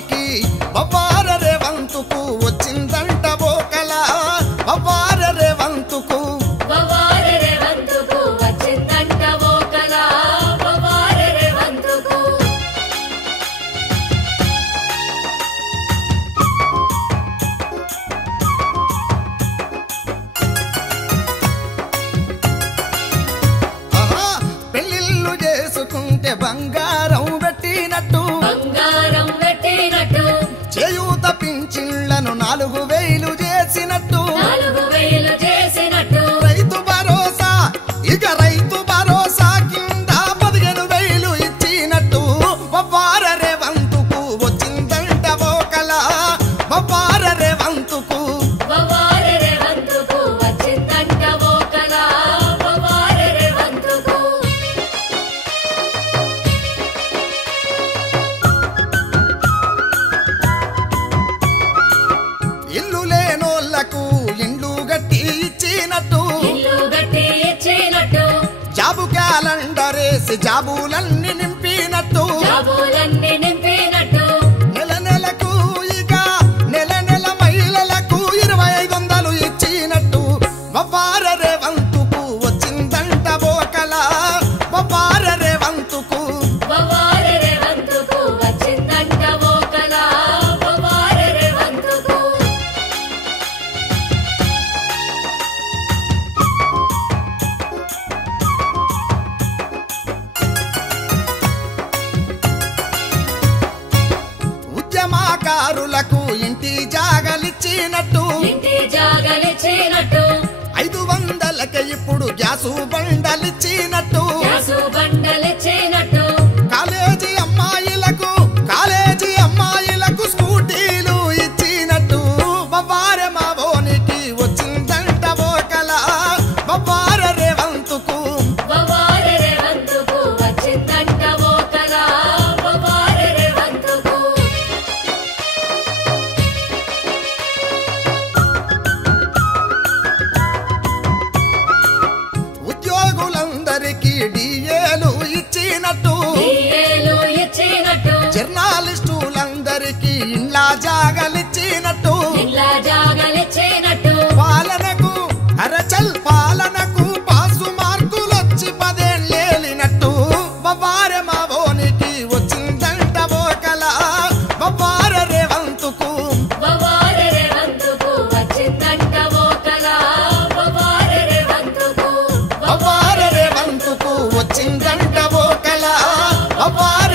భోనికి బవ్వార రేవంతుకు వచ్చిందంట బోకల బవ్వార రేవంతుకు వచ్చిందంట బోకల బవ్వార రేవంతుకు పెళ్ళిళ్ళు చేసుకుంటే బంగారం పెట్టినట్టు చేయూత పింఛన్లను 4000 చేసినట్టు రైతు భరోసా ఇక రైతు భరోసా కింద 15000 ఇచ్చినట్టు బవ్వార రేవంతుకు వచ్చిందంట బోకల బవ్వార రేవంతుకు వచ్చిందంట బోకల బవ్వార రేవంతుకు ఇల్లు లేనోళ్లకు ఇండ్లు గట్టి ఇచ్చినట్టు జాబు క్యాలెండర్ వేసి జాబులన్నీ నింపినట్టు నెల నెలకు ఇక నెల నెల మహిళలకు 2500 ఇచ్చినట్టు బవ్వార రేవంతుకు వచ్చిందంట బోకల బవ్వార రేవంతుకు వచ్చిందంట బోకల బవ్వార రేవంతుకు ఉద్యమకారులకు ఇంటి జాగలిచ్చినట్టు 500కి ఇప్పుడు గ్యాసు బండలిచ్చినట్టు కాలేజీ అమ్మాయిలకు స్కూటీలు ఇచ్చినట్టు బవ్వార మా భోనికి వచ్చిందంట బోకల బవ్వార రేవంతుకు వచ్చిందంట బోకల బవ్వార రేవంతుకు ఉద్యోగులందరికీ డిఏలు ఇచ్చినట్టు జర్నలిస్టులందరికీ ఇండ్ల జాగలిచ్చినట్టు పాలనకు అరచల్ పాలనకు పాసు మార్కులొచ్చి 10 ఏళ్ళేలినట్టు బవ్వార మా భోనికి వచ్చిందంట బోకల బవ్వార రేవంతుకు వచ్చిందంట బోకల బవ్వార రేవంతుకు బవ్వార రేవంతుకు వచ్చిందంట బోకల బవ్వార